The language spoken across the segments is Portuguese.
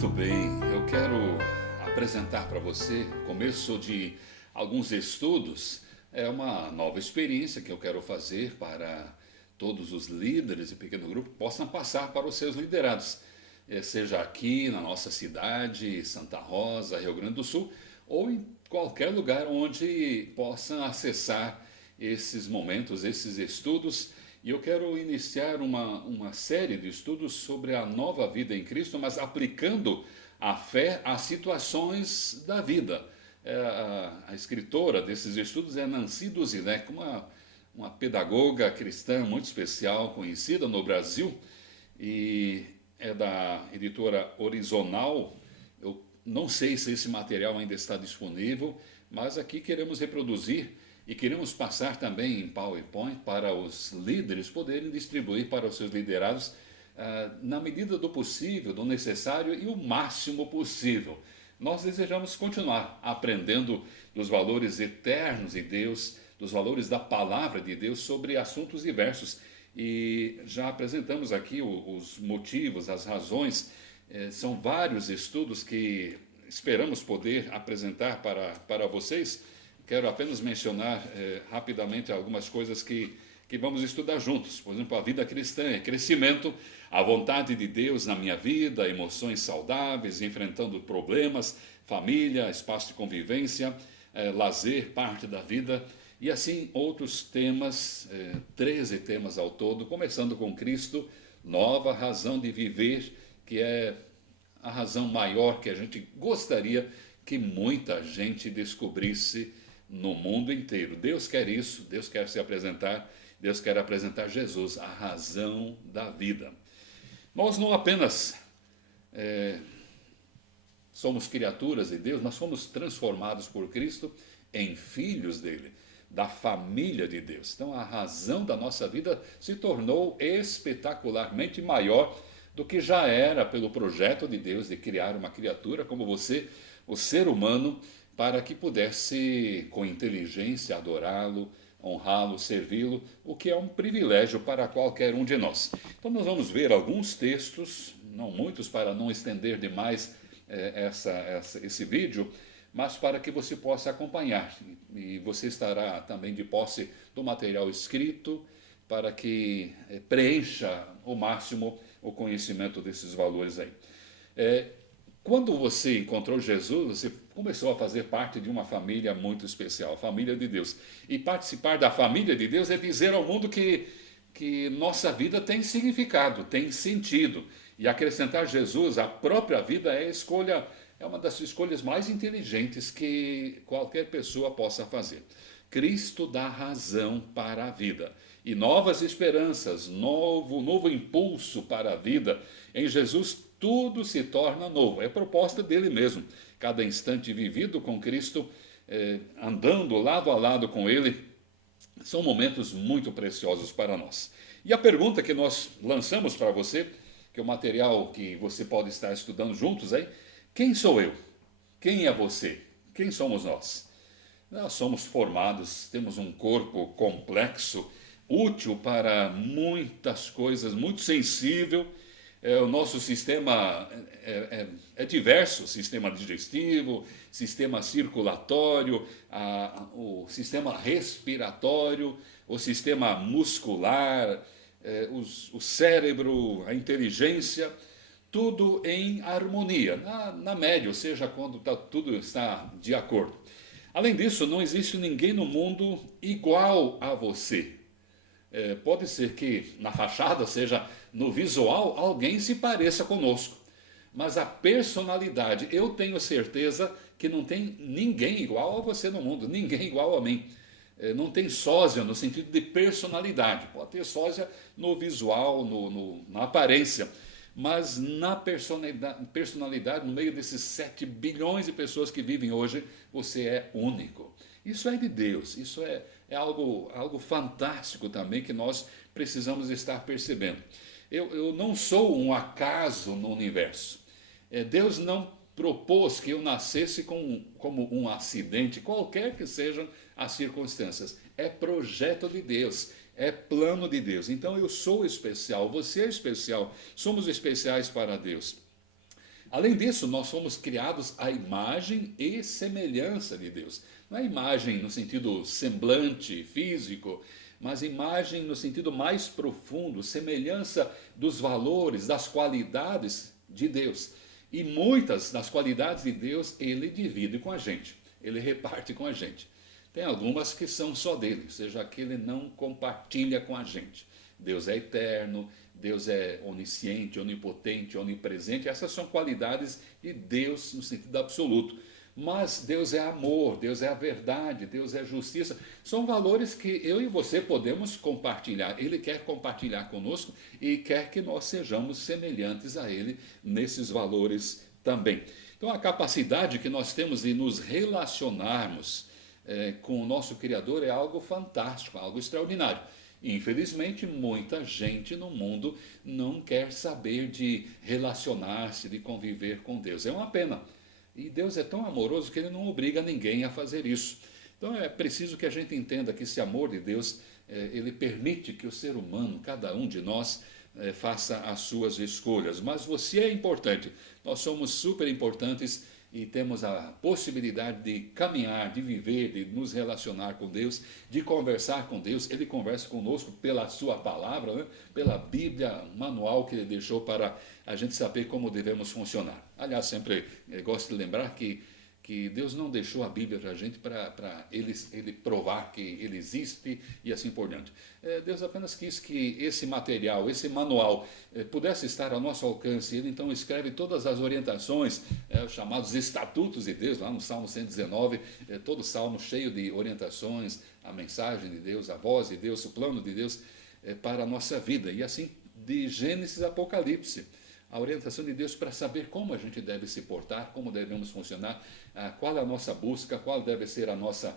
Muito bem, eu quero apresentar para você o começo de alguns estudos. É uma nova experiência que eu quero fazer para todos os líderes de pequeno grupo possam passar para os seus liderados, seja aqui na nossa cidade, Santa Rosa, Rio Grande do Sul, ou em qualquer lugar onde possam acessar esses momentos, esses estudos. E eu quero iniciar uma série de estudos sobre a nova vida em Cristo, mas aplicando a fé às situações da vida. A escritora desses estudos é Nancy Duzinek, uma pedagoga cristã muito especial, conhecida no Brasil, e é da editora Horizontal. Eu não sei se esse material ainda está disponível, mas aqui queremos reproduzir e queremos passar também em PowerPoint para os líderes poderem distribuir para os seus liderados na medida do possível, do necessário e o máximo possível. Nós desejamos continuar aprendendo dos valores eternos de Deus, dos valores da palavra de Deus sobre assuntos diversos. E já apresentamos aqui os motivos, as razões. São vários estudos que esperamos poder apresentar para vocês. Quero apenas mencionar rapidamente algumas coisas que vamos estudar juntos. Por exemplo, a vida cristã é crescimento, a vontade de Deus na minha vida, emoções saudáveis, enfrentando problemas, família, espaço de convivência, lazer, parte da vida, e assim outros temas, 13 temas ao todo, começando com Cristo, nova razão de viver, que é a razão maior que a gente gostaria que muita gente descobrisse no mundo inteiro. Deus quer isso, Deus quer se apresentar, Deus quer apresentar Jesus, a razão da vida. Nós não apenas somos criaturas de Deus, nós somos transformados por Cristo em filhos dele, da família de Deus. Então a razão da nossa vida se tornou espetacularmente maior do que já era pelo projeto de Deus de criar uma criatura como você, o ser humano, para que pudesse, com inteligência, adorá-lo, honrá-lo, servi-lo, o que é um privilégio para qualquer um de nós. Então nós vamos ver alguns textos, não muitos, para não estender demais esse vídeo, mas para que você possa acompanhar. E você estará também de posse do material escrito, para que preencha ao máximo o conhecimento desses valores aí. Quando você encontrou Jesus, você começou a fazer parte de uma família muito especial, a família de Deus. E participar da família de Deus é dizer ao mundo que nossa vida tem significado, tem sentido. E acrescentar Jesus à própria vida é uma das escolhas mais inteligentes que qualquer pessoa possa fazer. Cristo dá razão para a vida e novas esperanças, novo impulso para a vida. Em Jesus tudo se torna novo, é proposta dele mesmo. Cada instante vivido com Cristo, andando lado a lado com ele, são momentos muito preciosos para nós. E a pergunta que nós lançamos para você, que é o material que você pode estar estudando juntos aí, quem sou eu? Quem é você? Quem somos nós? Nós somos formados, temos um corpo complexo, útil para muitas coisas, muito sensível. O nosso sistema é diverso, sistema digestivo, sistema circulatório, o sistema respiratório, o sistema muscular, o cérebro, a inteligência, tudo em harmonia, na média, ou seja, quando tudo está de acordo. Além disso, não existe ninguém no mundo igual a você. Pode ser que na fachada, seja no visual, alguém se pareça conosco. Mas a personalidade, eu tenho certeza que não tem ninguém igual a você no mundo, ninguém igual a mim. Não tem sósia no sentido de personalidade. Pode ter sósia no visual, na aparência. Mas na personalidade, no meio desses 7 bilhões de pessoas que vivem hoje, você é único. Isso é de Deus, isso é algo fantástico também que nós precisamos estar percebendo. Eu não sou um acaso no universo. Deus não propôs que eu nascesse como um acidente, qualquer que sejam as circunstâncias. É projeto de Deus, é plano de Deus. Então eu sou especial, você é especial, somos especiais para Deus. Além disso, nós fomos criados à imagem e semelhança de Deus. Não é imagem no sentido semblante, físico, mas imagem no sentido mais profundo, semelhança dos valores, das qualidades de Deus. E muitas das qualidades de Deus ele divide com a gente, ele reparte com a gente. Tem algumas que são só dele, ou seja, que ele não compartilha com a gente. Deus é eterno, Deus é onisciente, onipotente, onipresente. Essas são qualidades de Deus no sentido absoluto. Mas Deus é amor, Deus é a verdade, Deus é justiça. São valores que eu e você podemos compartilhar. Ele quer compartilhar conosco e quer que nós sejamos semelhantes a Ele nesses valores também. Então, a capacidade que nós temos de nos relacionarmos com o nosso Criador é algo fantástico, algo extraordinário. Infelizmente, muita gente no mundo não quer saber de relacionar-se, de conviver com Deus. É uma pena. E Deus é tão amoroso que Ele não obriga ninguém a fazer isso. Então é preciso que a gente entenda que esse amor de Deus, Ele permite que o ser humano, cada um de nós, faça as suas escolhas. Mas você é importante. Nós somos super importantes e temos a possibilidade de caminhar, de viver, de nos relacionar com Deus, de conversar com Deus. Ele conversa conosco pela sua palavra, né? Pela Bíblia, manual que ele deixou para a gente saber como devemos funcionar. Aliás, sempre gosto de lembrar que Deus não deixou a Bíblia para a gente para ele provar que ele existe e assim por diante. Deus apenas quis que esse material, esse manual, pudesse estar ao nosso alcance. Ele então escreve todas as orientações, os chamados estatutos de Deus, lá no Salmo 119, todo salmo cheio de orientações, a mensagem de Deus, a voz de Deus, o plano de Deus para a nossa vida. E assim, de Gênesis a Apocalipse. A orientação de Deus para saber como a gente deve se portar, como devemos funcionar, qual é a nossa busca, qual deve ser a nossa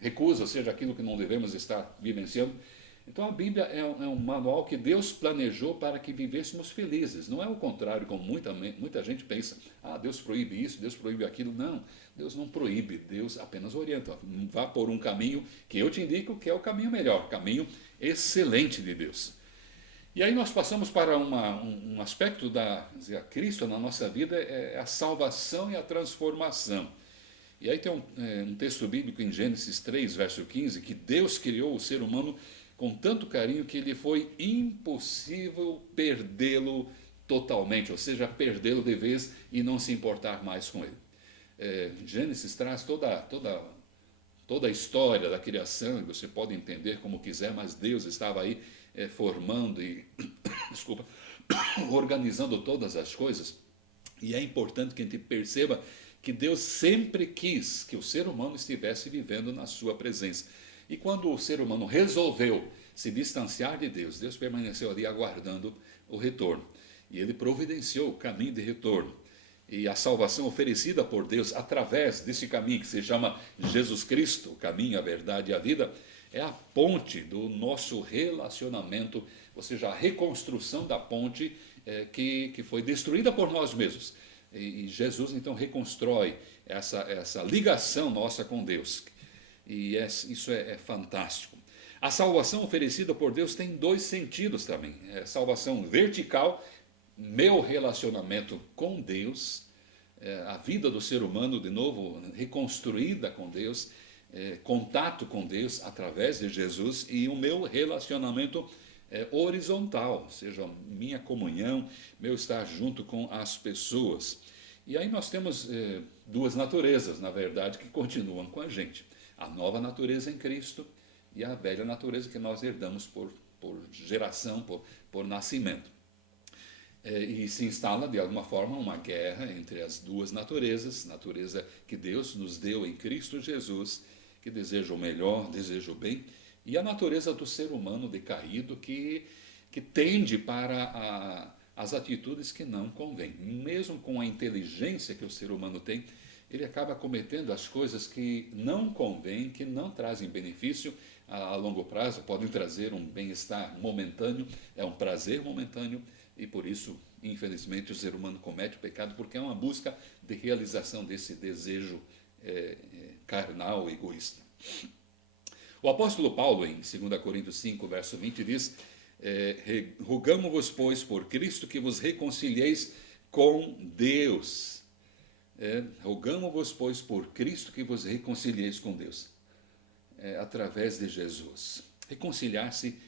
recusa, ou seja, aquilo que não devemos estar vivenciando. Então a Bíblia é um manual que Deus planejou para que vivêssemos felizes. Não é o contrário, como muita gente pensa. Deus proíbe isso, Deus proíbe aquilo. Não, Deus não proíbe, Deus apenas orienta. Vá por um caminho que eu te indico que é o caminho melhor, caminho excelente de Deus. E aí nós passamos para um aspecto da Cristo na nossa vida, é a salvação e a transformação. E aí tem um texto bíblico em Gênesis 3, verso 15, que Deus criou o ser humano com tanto carinho que lhe foi impossível perdê-lo totalmente, ou seja, perdê-lo de vez e não se importar mais com ele. Gênesis traz toda a história da criação, e você pode entender como quiser, mas Deus estava aí formando e desculpa, organizando todas as coisas. E é importante que a gente perceba que Deus sempre quis que o ser humano estivesse vivendo na sua presença. E quando o ser humano resolveu se distanciar de Deus, Deus permaneceu ali aguardando o retorno. E ele providenciou o caminho de retorno. E a salvação oferecida por Deus através desse caminho que se chama Jesus Cristo, o caminho, a verdade e a vida, é a ponte do nosso relacionamento, ou seja, a reconstrução da ponte que foi destruída por nós mesmos. E Jesus então reconstrói essa ligação nossa com Deus. E isso é fantástico. A salvação oferecida por Deus tem dois sentidos também. Salvação vertical, meu relacionamento com Deus, a vida do ser humano de novo reconstruída com Deus, contato com Deus através de Jesus, e o meu relacionamento horizontal, ou seja, minha comunhão, meu estar junto com as pessoas. E aí nós temos duas naturezas, na verdade, que continuam com a gente. A nova natureza em Cristo e a velha natureza que nós herdamos por geração, por nascimento. E se instala de alguma forma uma guerra entre as duas naturezas, natureza que Deus nos deu em Cristo Jesus, que deseja o melhor, deseja o bem, e a natureza do ser humano decaído que tende para as atitudes que não convêm. Mesmo com a inteligência que o ser humano tem, ele acaba cometendo as coisas que não convêm, que não trazem benefício a longo prazo, podem trazer um bem-estar momentâneo, é um prazer momentâneo, e por isso, infelizmente, o ser humano comete o pecado, porque é uma busca de realização desse desejo carnal, egoísta. O apóstolo Paulo, em 2 Coríntios 5, verso 20, diz: rogamo-vos, pois, por Cristo, que vos reconcilieis com Deus. Rogamo-vos, pois, por Cristo, que vos reconcilieis com Deus, através de Jesus. Reconciliar-se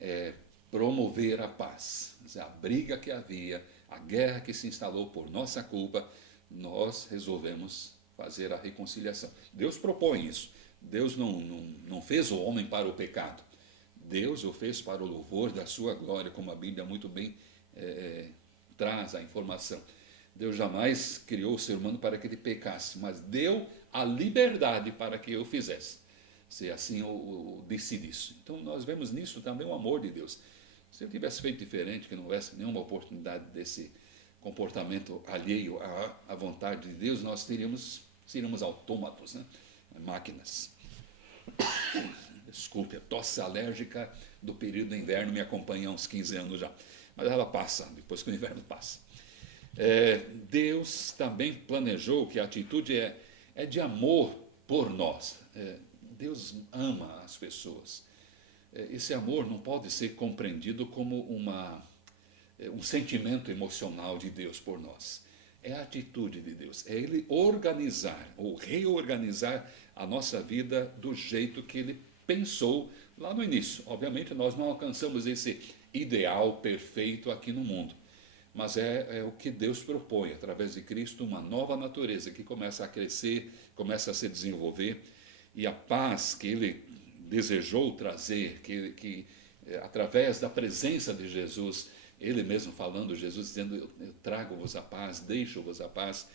é promover a paz. A briga que havia, a guerra que se instalou por nossa culpa, nós resolvemos fazer a reconciliação. Deus propõe isso. Deus não fez o homem para o pecado. Deus o fez para o louvor da sua glória, como a Bíblia muito bem traz a informação. Deus jamais criou o ser humano para que ele pecasse, mas deu a liberdade para que eu fizesse, se assim o decidisse. Então nós vemos nisso também o amor de Deus. Se eu tivesse feito diferente, que não houvesse nenhuma oportunidade desse comportamento alheio à vontade de Deus, nós seríamos autômatos, né? Máquinas. Desculpe, a tosse alérgica do período do inverno me acompanha há uns 15 anos já, mas ela passa, depois que o inverno passa. Deus também planejou que a atitude é de amor por nós. Deus ama as pessoas. Esse amor não pode ser compreendido como um sentimento emocional de Deus por nós. É a atitude de Deus, é Ele organizar ou reorganizar a nossa vida do jeito que Ele pensou lá no início. Obviamente nós não alcançamos esse ideal perfeito aqui no mundo, mas é o que Deus propõe, através de Cristo, uma nova natureza que começa a crescer, começa a se desenvolver, e a paz que Ele desejou trazer, que através da presença de Jesus, Ele mesmo falando, Jesus dizendo, eu trago-vos a paz, deixo-vos a paz,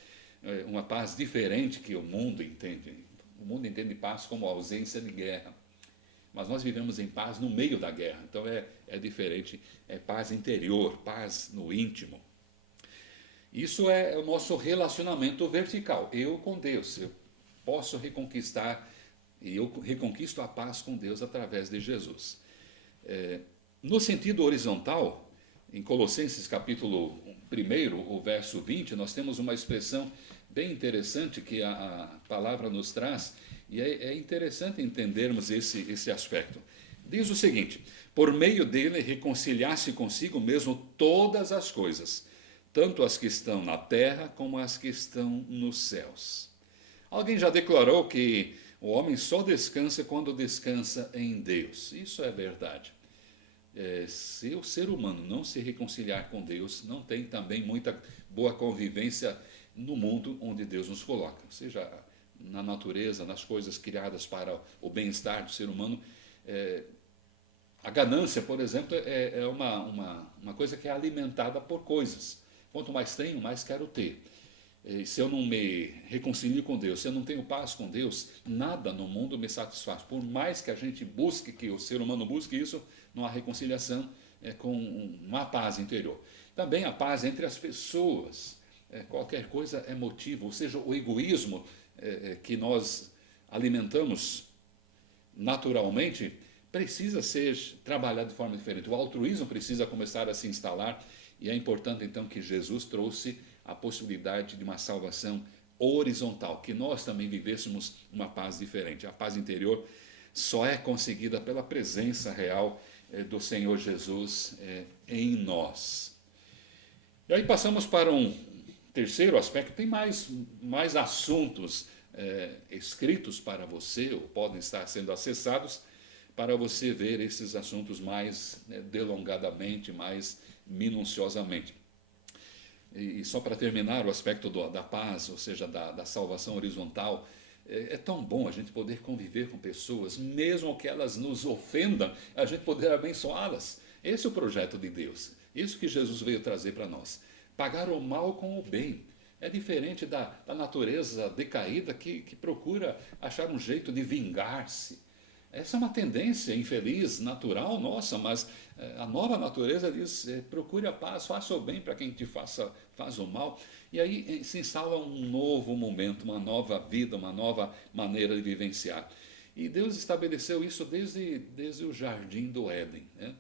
uma paz diferente que o mundo entende. O mundo entende paz como ausência de guerra, mas nós vivemos em paz no meio da guerra, então é diferente, é paz interior, paz no íntimo. Isso é o nosso relacionamento vertical, eu com Deus. Eu posso reconquistar, e eu reconquisto a paz com Deus através de Jesus. No sentido horizontal, em Colossenses capítulo 1, o verso 20, nós temos uma expressão bem interessante que a palavra nos traz, e é interessante entendermos esse aspecto. Diz o seguinte: por meio dele reconciliar-se consigo mesmo todas as coisas, tanto as que estão na terra como as que estão nos céus. Alguém já declarou que o homem só descansa quando descansa em Deus. Isso é verdade. Se o ser humano não se reconciliar com Deus, não tem também muita boa convivência no mundo onde Deus nos coloca, seja na natureza, nas coisas criadas para o bem-estar do ser humano. A ganância, por exemplo, é uma coisa que é alimentada por coisas. Quanto mais tenho, mais quero ter. Se eu não me reconcilio com Deus, se eu não tenho paz com Deus, nada no mundo me satisfaz. Por mais que a gente busque, que o ser humano busque isso, não há reconciliação com uma paz interior. Também a paz entre as pessoas. Qualquer coisa é motivo, ou seja, o egoísmo que nós alimentamos naturalmente precisa ser trabalhado de forma diferente. O altruísmo precisa começar a se instalar, e é importante então que Jesus trouxe a possibilidade de uma salvação horizontal, que nós também vivêssemos uma paz diferente. A paz interior só é conseguida pela presença real do Senhor Jesus em nós. E aí passamos para um terceiro aspecto. Tem mais assuntos escritos para você, ou podem estar sendo acessados, para você ver esses assuntos mais delongadamente, mais minuciosamente. E só para terminar, o aspecto da paz, ou seja, da salvação horizontal, é tão bom a gente poder conviver com pessoas, mesmo que elas nos ofendam, a gente poder abençoá-las. Esse é o projeto de Deus, isso que Jesus veio trazer para nós. Pagar o mal com o bem. É diferente da natureza decaída que procura achar um jeito de vingar-se. Essa é uma tendência infeliz, natural nossa, mas a nova natureza diz, procure a paz, faça o bem para quem te faz o mal. E aí se instala um novo momento, uma nova vida, uma nova maneira de vivenciar. E Deus estabeleceu isso desde o jardim do Éden, né?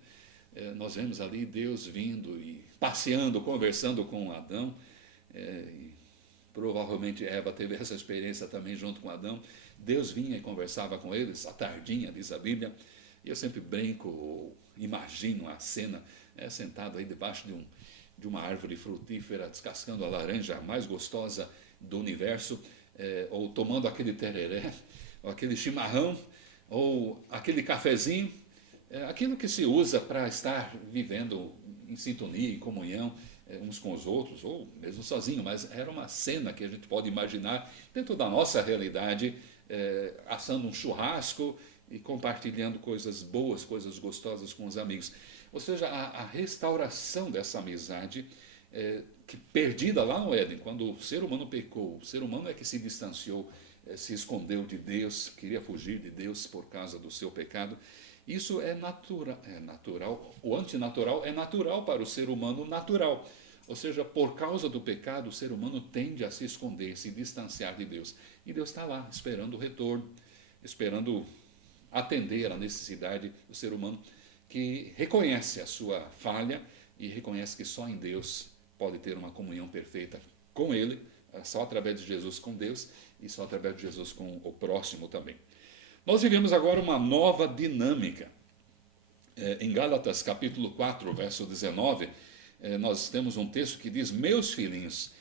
Nós vemos ali Deus vindo e passeando, conversando com Adão, e provavelmente Eva teve essa experiência também junto com Adão. Deus vinha e conversava com eles à tardinha, diz a Bíblia, e eu sempre brinco, ou imagino a cena, sentado aí debaixo de uma árvore frutífera, descascando a laranja mais gostosa do universo, ou tomando aquele tereré, ou aquele chimarrão, ou aquele cafezinho, aquilo que se usa para estar vivendo em sintonia, em comunhão, uns com os outros, ou mesmo sozinho, mas era uma cena que a gente pode imaginar dentro da nossa realidade, assando um churrasco e compartilhando coisas boas, coisas gostosas com os amigos. Ou seja, a restauração dessa amizade, que perdida lá no Éden, quando o ser humano pecou, o ser humano é que se distanciou, se escondeu de Deus, queria fugir de Deus por causa do seu pecado. Isso é natural, o antinatural é natural para o ser humano natural. Ou seja, por causa do pecado, o ser humano tende a se esconder, se distanciar de Deus. E Deus está lá, esperando o retorno, esperando atender à necessidade do ser humano, que reconhece a sua falha e reconhece que só em Deus pode ter uma comunhão perfeita com Ele, só através de Jesus com Deus e só através de Jesus com o próximo também. Nós vivemos agora uma nova dinâmica. Em Gálatas capítulo 4, verso 19, nós temos um texto que diz: meus filhinhos,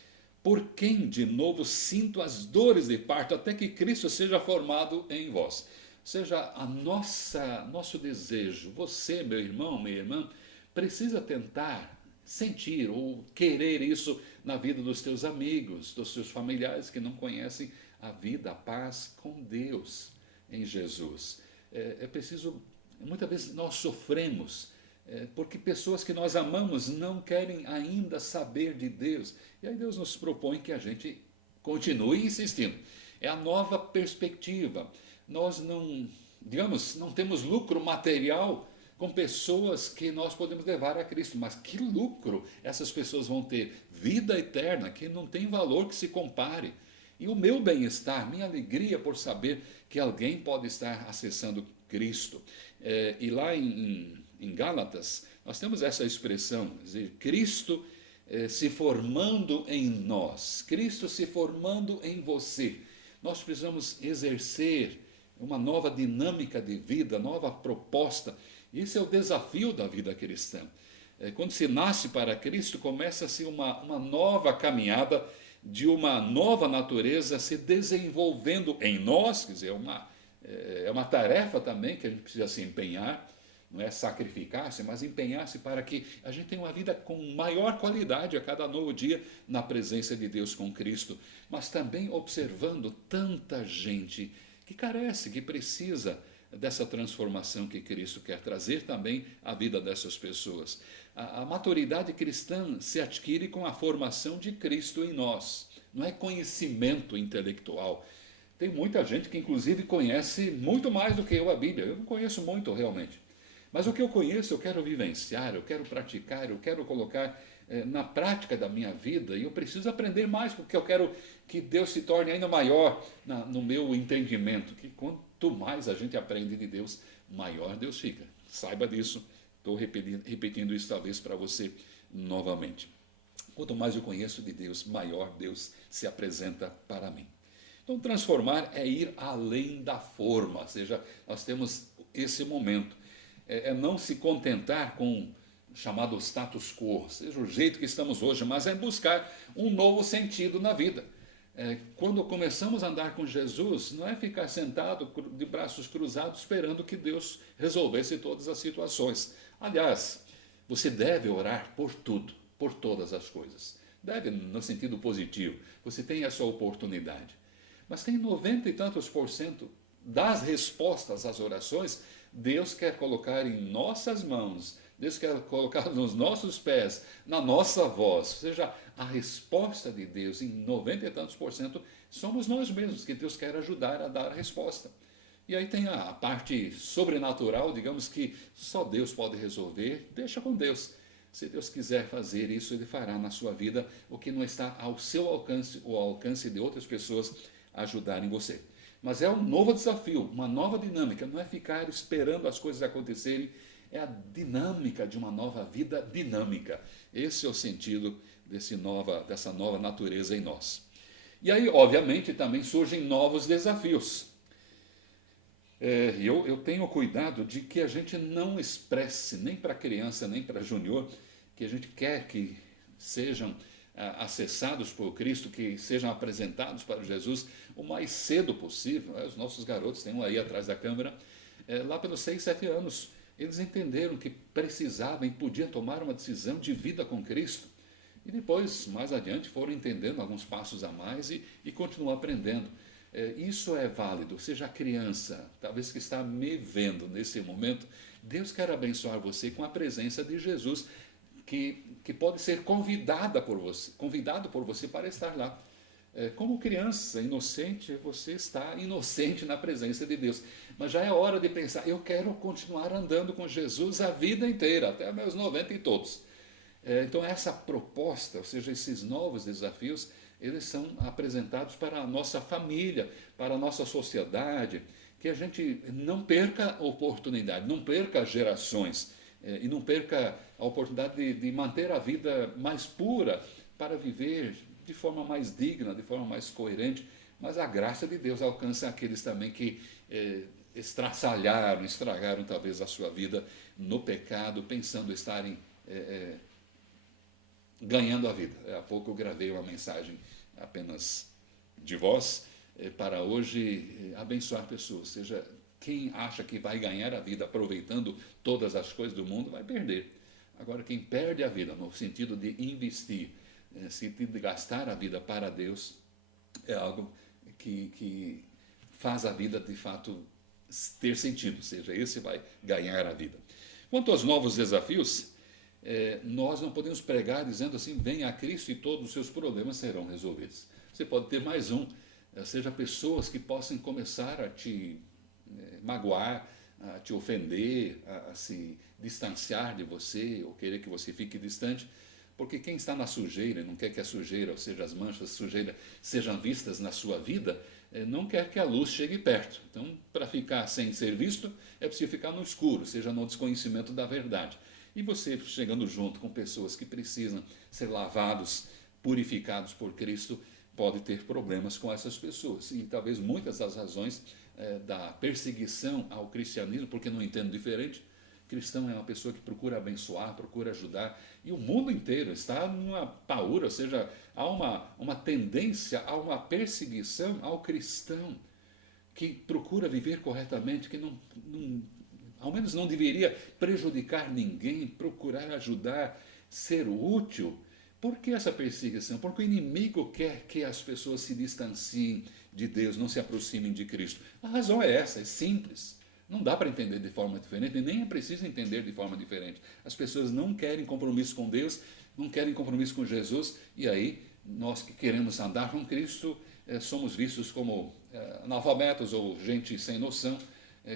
por quem de novo sinto as dores de parto, até que Cristo seja formado em vós. Ou seja, nosso desejo, você, meu irmão, minha irmã, precisa tentar sentir ou querer isso na vida dos teus amigos, dos seus familiares que não conhecem a vida, a paz com Deus em Jesus. É preciso, muitas vezes nós sofremos, porque pessoas que nós amamos não querem ainda saber de Deus. E aí Deus nos propõe que a gente continue insistindo. É a nova perspectiva. Nós não temos lucro material com pessoas que nós podemos levar a Cristo, mas que lucro essas pessoas vão ter? Vida eterna, que não tem valor que se compare. E o meu bem-estar, minha alegria por saber que alguém pode estar acessando Cristo. E lá em Gálatas, nós temos essa expressão, dizer, Cristo se formando em nós, Cristo se formando em você. Nós precisamos exercer uma nova dinâmica de vida, nova proposta. Esse é o desafio da vida cristã. Quando se nasce para Cristo, começa-se uma nova caminhada de uma nova natureza se desenvolvendo em nós, quer dizer, é uma tarefa também que a gente precisa se empenhar, não é sacrificar-se, mas empenhar-se para que a gente tenha uma vida com maior qualidade a cada novo dia na presença de Deus com Cristo, mas também observando tanta gente que carece, que precisa dessa transformação que Cristo quer trazer também à vida dessas pessoas. A maturidade cristã se adquire com a formação de Cristo em nós, não é conhecimento intelectual. Tem muita gente que inclusive conhece muito mais do que eu a Bíblia. Eu não conheço muito realmente. Mas o que eu conheço eu quero vivenciar, eu quero praticar, eu quero colocar na prática da minha vida, e eu preciso aprender mais, porque eu quero que Deus se torne ainda maior no meu entendimento, que quanto mais a gente aprende de Deus, maior Deus fica. Saiba disso, estou repetindo isso talvez para você novamente. Quanto mais eu conheço de Deus, maior Deus se apresenta para mim. Então, transformar é ir além da forma, ou seja, nós temos esse momento. É não se contentar com o chamado status quo, seja o jeito que estamos hoje, mas é buscar um novo sentido na vida. Quando começamos a andar com Jesus, não é ficar sentado de braços cruzados esperando que Deus resolvesse todas as situações. Aliás, você deve orar por tudo, por todas as coisas. Deve no sentido positivo, você tem a sua oportunidade. Mas tem 90 e tantos % das respostas às orações, Deus quer colocar em nossas mãos, Deus quer colocar nos nossos pés, na nossa voz. Ou seja, a resposta de Deus em 90 e tantos % somos nós mesmos, que Deus quer ajudar a dar a resposta. E aí tem a parte sobrenatural, digamos que só Deus pode resolver, deixa com Deus. Se Deus quiser fazer isso, Ele fará na sua vida o que não está ao seu alcance, ou ao alcance de outras pessoas ajudarem você. Mas é um novo desafio, uma nova dinâmica, não é ficar esperando as coisas acontecerem, é a dinâmica de uma nova vida dinâmica. Esse é o sentido dessa nova natureza em nós. E aí, obviamente, também surgem novos desafios. Eu tenho cuidado de que a gente não expresse, nem para criança, nem para júnior, que a gente quer que sejam acessados por Cristo, que sejam apresentados para Jesus o mais cedo possível. Os nossos garotos, tem um aí atrás da câmera, lá pelos 6, 7 anos, eles entenderam que precisavam e podiam tomar uma decisão de vida com Cristo. E depois, mais adiante, foram entendendo alguns passos a mais e continuam aprendendo. Isso é válido, seja a criança, talvez que está me vendo nesse momento, Deus quer abençoar você com a presença de Jesus, que pode ser convidado por você para estar lá. Como criança inocente, você está inocente na presença de Deus. Mas já é hora de pensar, eu quero continuar andando com Jesus a vida inteira, até meus 90 e todos. Então essa proposta, ou seja, esses novos desafios, eles são apresentados para a nossa família, para a nossa sociedade, que a gente não perca a oportunidade, não perca gerações, e não perca a oportunidade de manter a vida mais pura para viver de forma mais digna, de forma mais coerente, mas a graça de Deus alcança aqueles também que estragaram talvez a sua vida no pecado, pensando estarem ganhando a vida. Há pouco eu gravei uma mensagem apenas de voz para hoje abençoar pessoas. Seja quem acha que vai ganhar a vida aproveitando todas as coisas do mundo, vai perder. Agora, quem perde a vida no sentido de investir, no sentido de gastar a vida para Deus, é algo que faz a vida de fato ter sentido. Ou seja, esse vai ganhar a vida. Quanto aos novos desafios, nós não podemos pregar dizendo assim, venha a Cristo e todos os seus problemas serão resolvidos. Você pode ter mais um, seja pessoas que possam começar a te magoar, a te ofender, a se distanciar de você, ou querer que você fique distante, porque quem está na sujeira e não quer que a sujeira, ou seja, as manchas de sujeira, sejam vistas na sua vida, não quer que a luz chegue perto. Então, para ficar sem ser visto, é preciso ficar no escuro, seja no desconhecimento da verdade. E você chegando junto com pessoas que precisam ser lavados, purificados por Cristo, pode ter problemas com essas pessoas. E talvez muitas das razões da perseguição ao cristianismo, porque não entendo diferente, cristão é uma pessoa que procura abençoar, procura ajudar, e o mundo inteiro está numa paura, ou seja, há uma tendência a uma perseguição ao cristão, que procura viver corretamente, que ao menos não deveria prejudicar ninguém, procurar ajudar, ser útil. Por que essa perseguição? Porque o inimigo quer que as pessoas se distanciem de Deus, não se aproximem de Cristo. A razão é essa, é simples. Não dá para entender de forma diferente, nem é preciso entender de forma diferente. As pessoas não querem compromisso com Deus, não querem compromisso com Jesus, e aí nós que queremos andar com Cristo somos vistos como analfabetos ou gente sem noção,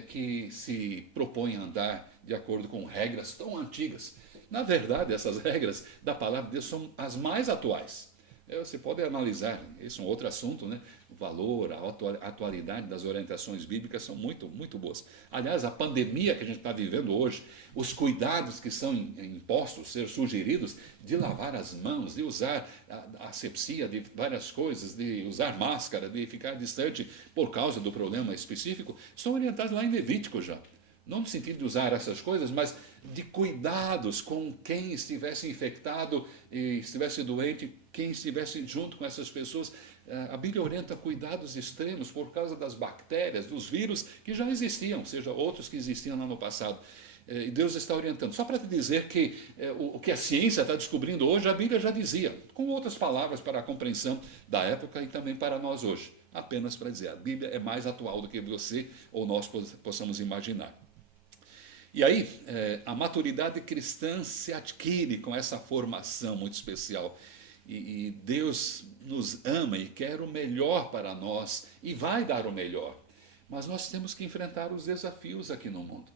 que se propõe a andar de acordo com regras tão antigas. Na verdade, essas regras da palavra de Deus são as mais atuais. Você pode analisar, esse é um outro assunto, né? O valor, a atualidade das orientações bíblicas são muito, muito boas. Aliás, a pandemia que a gente está vivendo hoje, os cuidados que são impostos, ser sugeridos, de lavar as mãos, de usar a asepsia, de várias coisas, de usar máscara, de ficar distante por causa do problema específico, estão orientados lá em Levítico já. Não no sentido de usar essas coisas, mas de cuidados com quem estivesse infectado e estivesse doente, quem estivesse junto com essas pessoas. A Bíblia orienta cuidados extremos por causa das bactérias, dos vírus que já existiam, ou seja, outros que existiam lá no passado. E Deus está orientando. Só para te dizer que o que a ciência está descobrindo hoje, a Bíblia já dizia, com outras palavras para a compreensão da época e também para nós hoje. Apenas para dizer, a Bíblia é mais atual do que você ou nós possamos imaginar. E aí, a maturidade cristã se adquire com essa formação muito especial. E Deus nos ama e quer o melhor para nós e vai dar o melhor. Mas nós temos que enfrentar os desafios aqui no mundo,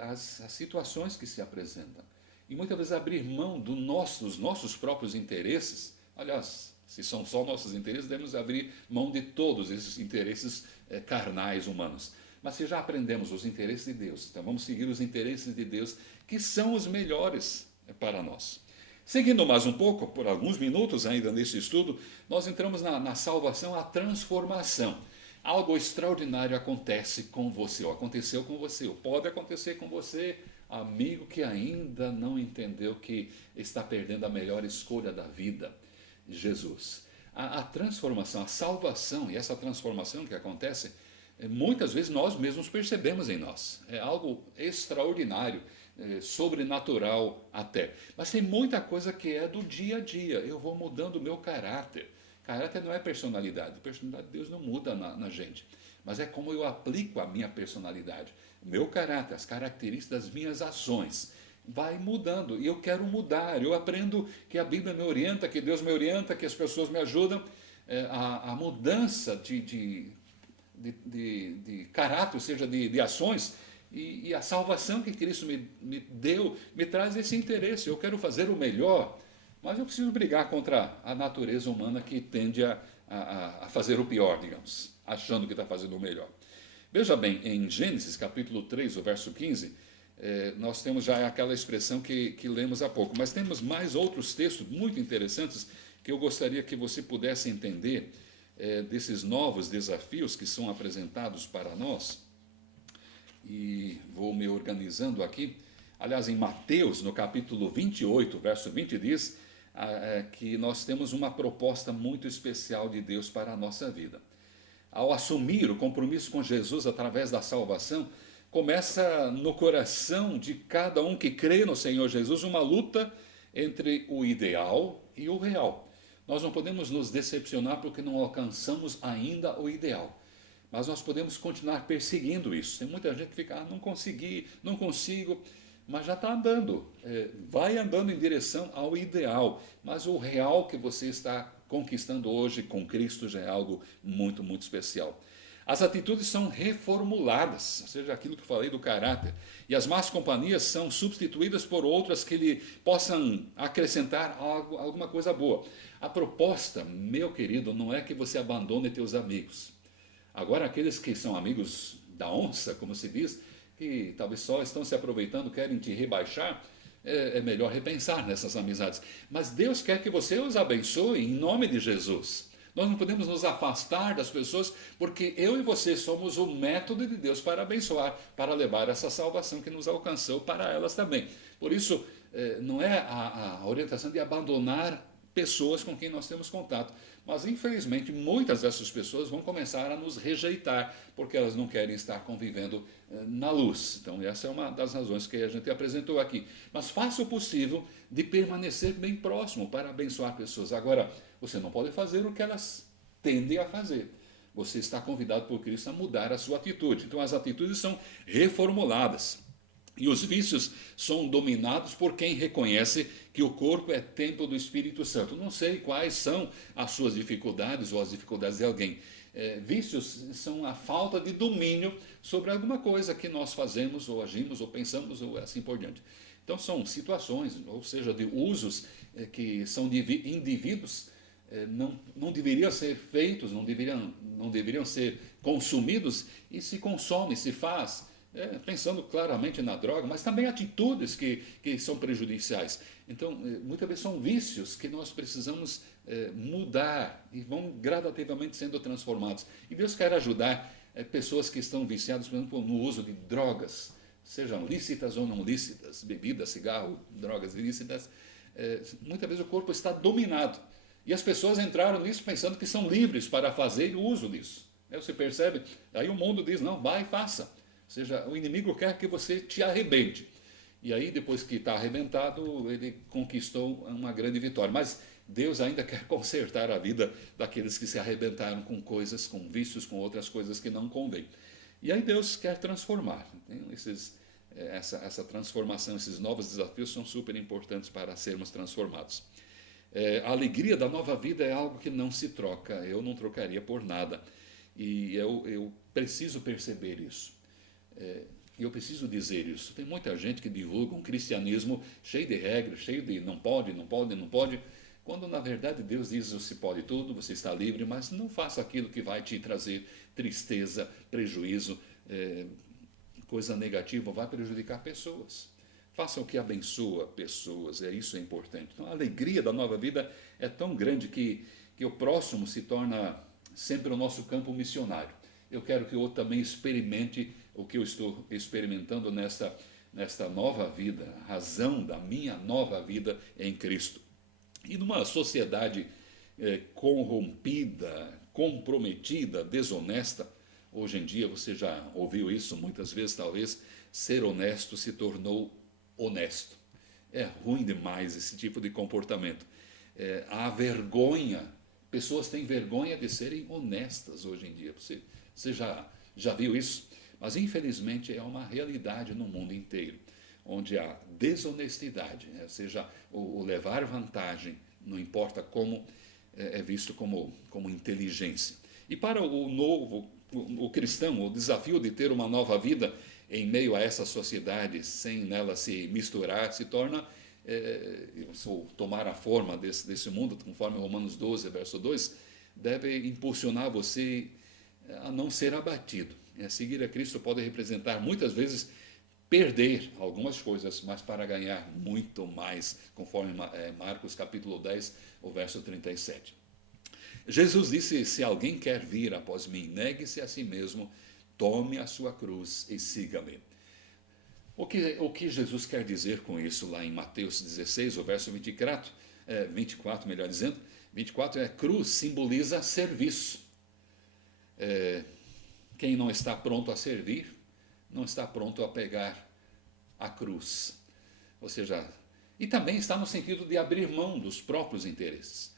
as situações que se apresentam. E muitas vezes abrir mão dos nossos próprios interesses. Aliás, se são só nossos interesses, devemos abrir mão de todos esses interesses carnais humanos. Mas se já aprendemos os interesses de Deus, então vamos seguir os interesses de Deus, que são os melhores para nós. Seguindo mais um pouco, por alguns minutos ainda nesse estudo, nós entramos na salvação, a transformação. Algo extraordinário acontece com você, ou aconteceu com você, ou pode acontecer com você amigo que ainda não entendeu que está perdendo a melhor escolha da vida, Jesus. A transformação, a salvação, e essa transformação que acontece, muitas vezes nós mesmos percebemos em nós. É algo extraordinário, sobrenatural até. Mas tem muita coisa que é do dia a dia. Eu vou mudando o meu caráter. Caráter não é personalidade. Personalidade Deus não muda na gente. Mas é como eu aplico a minha personalidade. Meu caráter, as características das minhas ações. Vai mudando. E eu quero mudar. Eu aprendo que a Bíblia me orienta, que Deus me orienta, que as pessoas me ajudam. A mudança de caráter, ou seja, de ações, e a salvação que Cristo me deu, me traz esse interesse. Eu quero fazer o melhor, mas eu preciso brigar contra a natureza humana que tende a fazer o pior, digamos, achando que está fazendo o melhor. Veja bem, em Gênesis capítulo 3, o verso 15, nós temos já aquela expressão que lemos há pouco, mas temos mais outros textos muito interessantes que eu gostaria que você pudesse entender desses novos desafios que são apresentados para nós. E vou me organizando aqui. Aliás, em Mateus, no capítulo 28, verso 20, diz que nós temos uma proposta muito especial de Deus para a nossa vida. Ao assumir o compromisso com Jesus através da salvação, começa no coração de cada um que crê no Senhor Jesus uma luta entre o ideal e o real. Nós não podemos nos decepcionar porque não alcançamos ainda o ideal. Mas nós podemos continuar perseguindo isso. Tem muita gente que fica, não consegui, não consigo, mas já está andando. Vai andando em direção ao ideal. Mas o real que você está conquistando hoje com Cristo já é algo muito, muito especial. As atitudes são reformuladas, ou seja, aquilo que eu falei do caráter. E as más companhias são substituídas por outras que lhe possam acrescentar alguma coisa boa. A proposta, meu querido, não é que você abandone teus amigos. Agora, aqueles que são amigos da onça, como se diz, que talvez só estão se aproveitando, querem te rebaixar, é melhor repensar nessas amizades. Mas Deus quer que você os abençoe em nome de Jesus. Nós não podemos nos afastar das pessoas, porque eu e você somos o método de Deus para abençoar, para levar essa salvação que nos alcançou para elas também. Por isso, não é a orientação de abandonar pessoas com quem nós temos contato. Mas, infelizmente, muitas dessas pessoas vão começar a nos rejeitar, porque elas não querem estar convivendo na luz. Então, essa é uma das razões que a gente apresentou aqui. Mas faça o possível de permanecer bem próximo para abençoar pessoas. Agora, você não pode fazer o que elas tendem a fazer. Você está convidado por Cristo a mudar a sua atitude. Então, as atitudes são reformuladas. E os vícios são dominados por quem reconhece que o corpo é templo do Espírito Santo. Não sei quais são as suas dificuldades ou as dificuldades de alguém. Vícios são a falta de domínio sobre alguma coisa que nós fazemos, ou agimos, ou pensamos, ou assim por diante. Então são situações, ou seja, de usos que são de indivíduos, não deveriam ser feitos, não deveriam ser consumidos, e se consome, se faz. Pensando claramente na droga, mas também atitudes que são prejudiciais. Então, muitas vezes são vícios que nós precisamos mudar e vão gradativamente sendo transformados. E Deus quer ajudar pessoas que estão viciadas, por exemplo, no uso de drogas, sejam lícitas ou não lícitas, bebida, cigarro, drogas ilícitas. Muitas vezes o corpo está dominado. E as pessoas entraram nisso pensando que são livres para fazer o uso disso. Você percebe? Aí o mundo diz, não, vai e faça. Ou seja, o inimigo quer que você te arrebente. E aí, depois que está arrebentado, ele conquistou uma grande vitória. Mas Deus ainda quer consertar a vida daqueles que se arrebentaram com coisas, com vícios, com outras coisas que não convêm. E aí Deus quer transformar. Essa transformação, esses novos desafios são super importantes para sermos transformados. A alegria da nova vida é algo que não se troca. Eu não trocaria por nada. E eu preciso perceber isso. E eu preciso dizer isso. Tem muita gente que divulga um cristianismo cheio de regras, cheio de não pode, não pode, não pode, quando na verdade Deus diz você pode tudo, você está livre, mas não faça aquilo que vai te trazer tristeza, prejuízo, coisa negativa, vai prejudicar pessoas. Faça o que abençoa pessoas, isso é importante. Então a alegria da nova vida é tão grande que o próximo se torna sempre o nosso campo missionário. Eu quero que o outro também experimente o que eu estou experimentando nesta nova vida, a razão da minha nova vida em Cristo. E numa sociedade corrompida, comprometida, desonesta, hoje em dia você já ouviu isso muitas vezes, talvez, ser honesto se tornou honesto. É ruim demais esse tipo de comportamento. Há vergonha, pessoas têm vergonha de serem honestas hoje em dia. Você já viu isso? Mas infelizmente é uma realidade no mundo inteiro, onde a desonestidade, ou seja, o levar vantagem, não importa como, é visto como inteligência. E para o cristão, o desafio de ter uma nova vida em meio a essa sociedade, sem nela se misturar, se torna, tomar a forma desse mundo, conforme Romanos 12, verso 2, deve impulsionar você a não ser abatido. Seguir a Cristo pode representar muitas vezes perder algumas coisas, mas para ganhar muito mais, conforme Marcos capítulo 10, o verso 37. Jesus disse: se alguém quer vir após mim, negue-se a si mesmo, tome a sua cruz e siga-me. O que Jesus quer dizer com isso lá em Mateus 16, o verso 24, 24, melhor dizendo, 24 cruz simboliza serviço. Quem não está pronto a servir, não está pronto a pegar a cruz. Ou seja, e também está no sentido de abrir mão dos próprios interesses.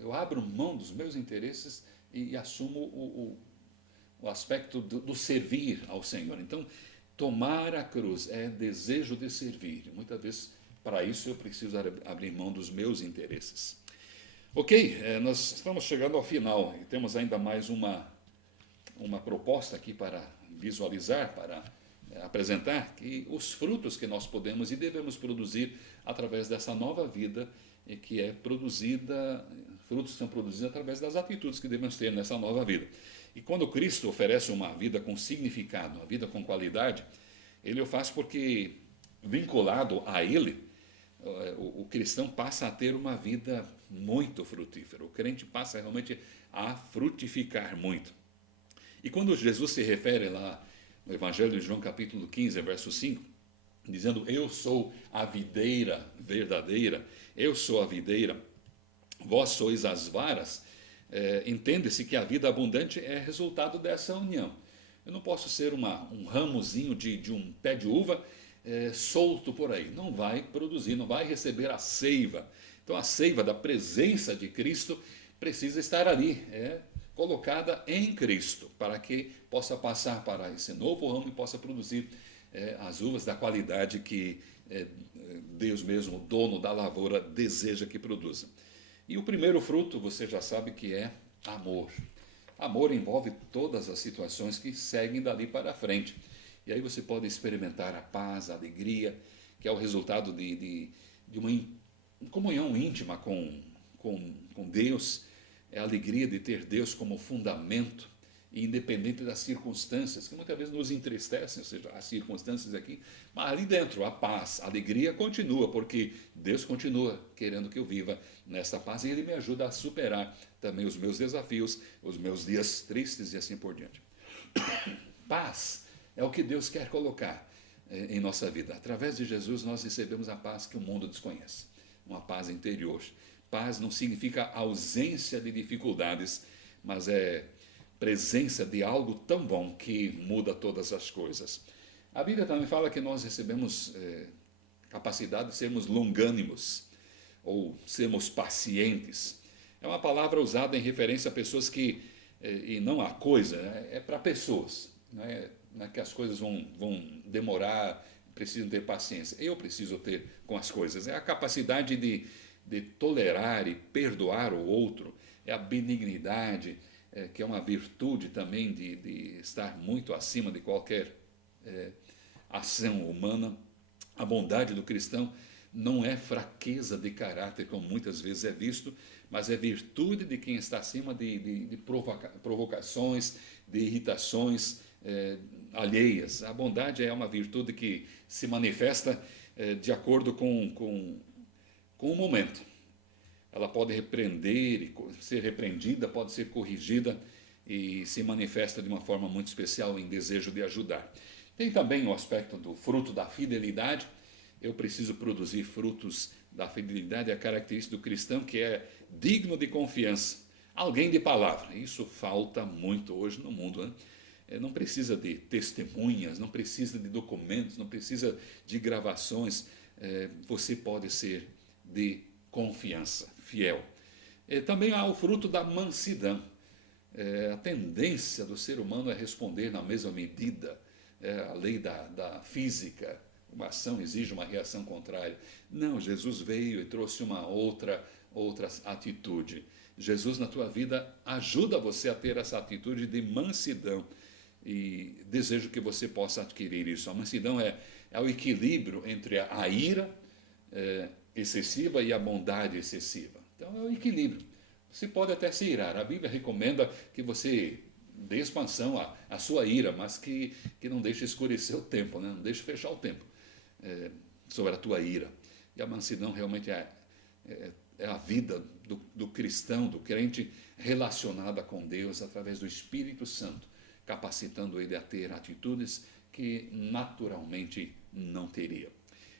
Eu abro mão dos meus interesses e assumo o aspecto do servir ao Senhor. Então, tomar a cruz é desejo de servir. Muitas vezes, para isso, eu preciso abrir mão dos meus interesses. Ok, nós estamos chegando ao final e temos ainda mais uma proposta aqui para visualizar, para apresentar, que os frutos que nós podemos e devemos produzir através dessa nova vida, que é produzida, frutos são produzidos através das atitudes que devemos ter nessa nova vida. E quando Cristo oferece uma vida com significado, uma vida com qualidade, Ele o faz porque, vinculado a Ele, o cristão passa a ter uma vida muito frutífera. O crente passa realmente a frutificar muito. E quando Jesus se refere lá no Evangelho de João capítulo 15, verso 5, dizendo: eu sou a videira verdadeira, eu sou a videira, vós sois as varas, entende-se que a vida abundante é resultado dessa união. Eu não posso ser um ramozinho de um pé de uva solto por aí, não vai produzir, não vai receber a seiva. Então a seiva da presença de Cristo precisa estar ali, colocada em Cristo, para que possa passar para esse novo ramo e possa produzir as uvas da qualidade que Deus mesmo, o dono da lavoura, deseja que produza. E o primeiro fruto, você já sabe que é amor. Amor envolve todas as situações que seguem dali para frente. E aí você pode experimentar a paz, a alegria, que é o resultado de uma comunhão íntima com Deus. É a alegria de ter Deus como fundamento, independente das circunstâncias, que muitas vezes nos entristecem, ou seja, as circunstâncias aqui, mas ali dentro a paz, a alegria continua, porque Deus continua querendo que eu viva nessa paz e Ele me ajuda a superar também os meus desafios, os meus dias tristes e assim por diante. Paz é o que Deus quer colocar em nossa vida. Através de Jesus nós recebemos a paz que o mundo desconhece, uma paz interior. Paz não significa ausência de dificuldades, mas é presença de algo tão bom que muda todas as coisas. A Bíblia também fala que nós recebemos capacidade de sermos longânimos, ou sermos pacientes. É uma palavra usada em referência a pessoas que, e não a coisa, é para pessoas. Não é que as coisas vão demorar, precisam ter paciência. Eu preciso ter com as coisas. É a capacidade de tolerar e perdoar o outro, é a benignidade, que é uma virtude também de estar muito acima de qualquer ação humana. A bondade do cristão não é fraqueza de caráter, como muitas vezes é visto, mas é virtude de quem está acima de provocações, de irritações alheias. A bondade é uma virtude que se manifesta de acordo com o momento. Ela pode repreender, ser repreendida, pode ser corrigida e se manifesta de uma forma muito especial em desejo de ajudar. Tem também o aspecto do fruto da fidelidade. Eu preciso produzir frutos da fidelidade, a característica do cristão que é digno de confiança. Alguém de palavra. Isso falta muito hoje no mundo, né? Não precisa de testemunhas, não precisa de documentos, não precisa de gravações. Você pode ser de confiança, fiel. Também há o fruto da mansidão. A tendência do ser humano é responder na mesma medida. A lei da física, uma ação exige uma reação contrária. Não, Jesus veio e trouxe uma outra atitude. Jesus na tua vida ajuda você a ter essa atitude de mansidão e desejo que você possa adquirir isso. A mansidão é o equilíbrio entre a ira excessiva e a bondade excessiva. Então é o equilíbrio. Você pode até se irar. A Bíblia recomenda que você dê expansão à sua ira, mas que não deixe escurecer o tempo, né? Não deixe fechar o tempo sobre a tua ira. E a mansidão realmente é a vida do cristão, do crente, relacionada com Deus através do Espírito Santo, capacitando ele a ter atitudes que naturalmente não teria.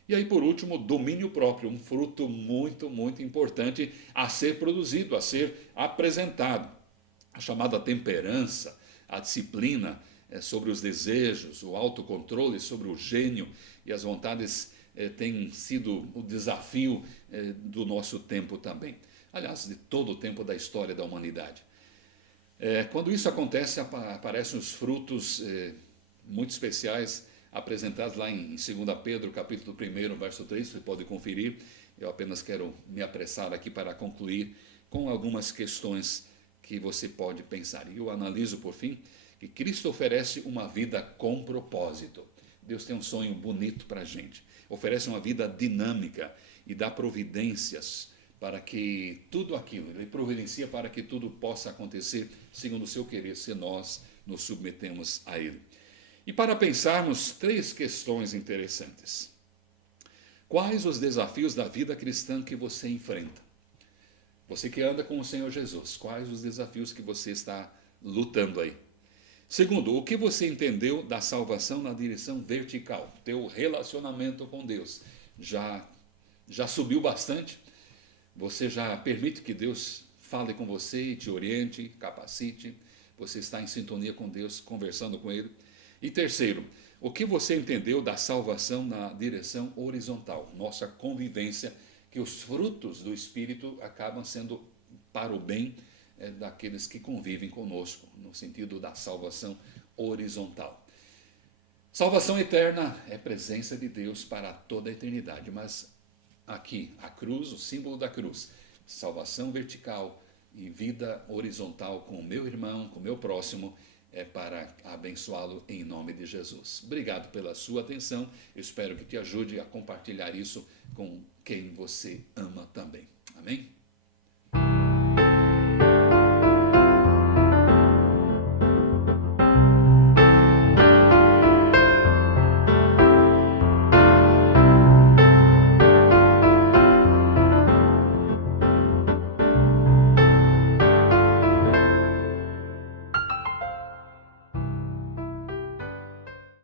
E aí, por último, domínio próprio, um fruto muito, muito importante a ser produzido, a ser apresentado. A chamada temperança, a disciplina sobre os desejos, o autocontrole sobre o gênio e as vontades tem sido o desafio do nosso tempo também. Aliás, de todo o tempo da história da humanidade. Quando isso acontece, aparecem os frutos muito especiais apresentados lá em 2 Pedro, capítulo 1, verso 3, você pode conferir. Eu apenas quero me apressar aqui para concluir com algumas questões que você pode pensar. E eu analiso, por fim, que Cristo oferece uma vida com propósito. Deus tem um sonho bonito para a gente. Oferece uma vida dinâmica e dá providências para que tudo aquilo, Ele providencia para que tudo possa acontecer segundo o seu querer, se nós nos submetemos a Ele. E para pensarmos, 3 questões interessantes. Quais os desafios da vida cristã que você enfrenta? Você que anda com o Senhor Jesus, quais os desafios que você está lutando aí? Segundo, o que você entendeu da salvação na direção vertical? Teu relacionamento com Deus já subiu bastante? Você já permite que Deus fale com você e te oriente, capacite? Você está em sintonia com Deus, conversando com Ele? E terceiro, o que você entendeu da salvação na direção horizontal? Nossa convivência, que os frutos do Espírito acabam sendo para o bem daqueles que convivem conosco, no sentido da salvação horizontal. Salvação eterna é presença de Deus para toda a eternidade, mas aqui, a cruz, o símbolo da cruz, salvação vertical e vida horizontal com o meu irmão, com o meu próximo, é para abençoá-lo em nome de Jesus. Obrigado pela sua atenção. Eu espero que te ajude a compartilhar isso com quem você ama também. Amém?